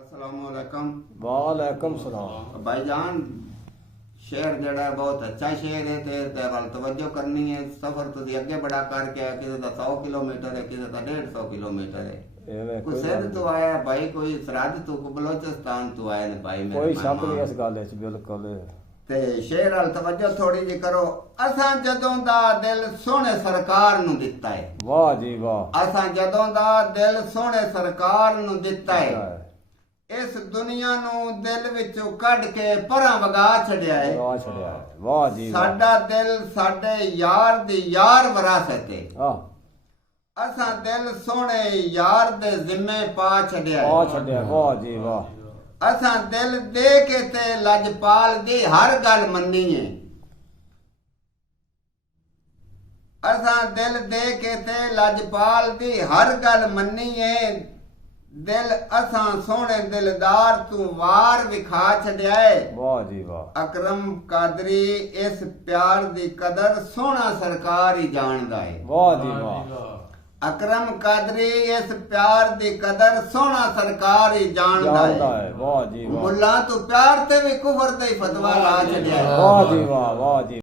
अस्सलामुअलैकुम। वालेकुम सलाम। भाईजान शेर जड़ा है बहुत अच्छा शेर है ते वाल तवज्जो करनी है। सफर तुझे अगे बड़ा करके आया, किसी का 100 किलोमीटर है, किसी का 150 किलोमीटर है। एवें कोई कोई सिंध गल तो आया भाई, कोई सरहद तो बलोचिस्तान तो आए ने भाई मेरे कोई शक मेहमान। नहीं इस गल च बिल्कुल। ते शेर वाल तवज्जो थोड़ी जी करो। असां जदों दा दिल सोहणे सरकार नु दिता है, वाह जी वाह। असां जदों दा दिल सोहणे सरकार नु दिता है, इस दुनिया नु दिल विचों कढ के परां वगा छड़िया है। वाह छड़िया है। वाह जी वाह। साडा दिल साडे यार दी यार विरासत है। आह असां दिल सोहणे यार दे जिम्मे पा छड़िया वाह है। छड़िया। वाह जी वाह। असां दिल दे के ते लजपाल दी हर गल मन्नी है। असां दिल दे के ते लजपाल दी हर गल मन्नी है। दिल असां सोहणे दिलदार तू वार विखा छड़िया है। वाह जी वाह। अकरम कादरी इस प्यार दी कदर सोहना सरकार ही जानदा है। वाह जी वाह। अकरम कादरी इस प्यार दी कदर सोहना सरकार ही जानदा जानदा है। है। वाह जी वाह। मुल्ला तू प्यार ते भी कुफर ते ही फतवा ला छड़िया है। वाह जी वाह। वाह जी।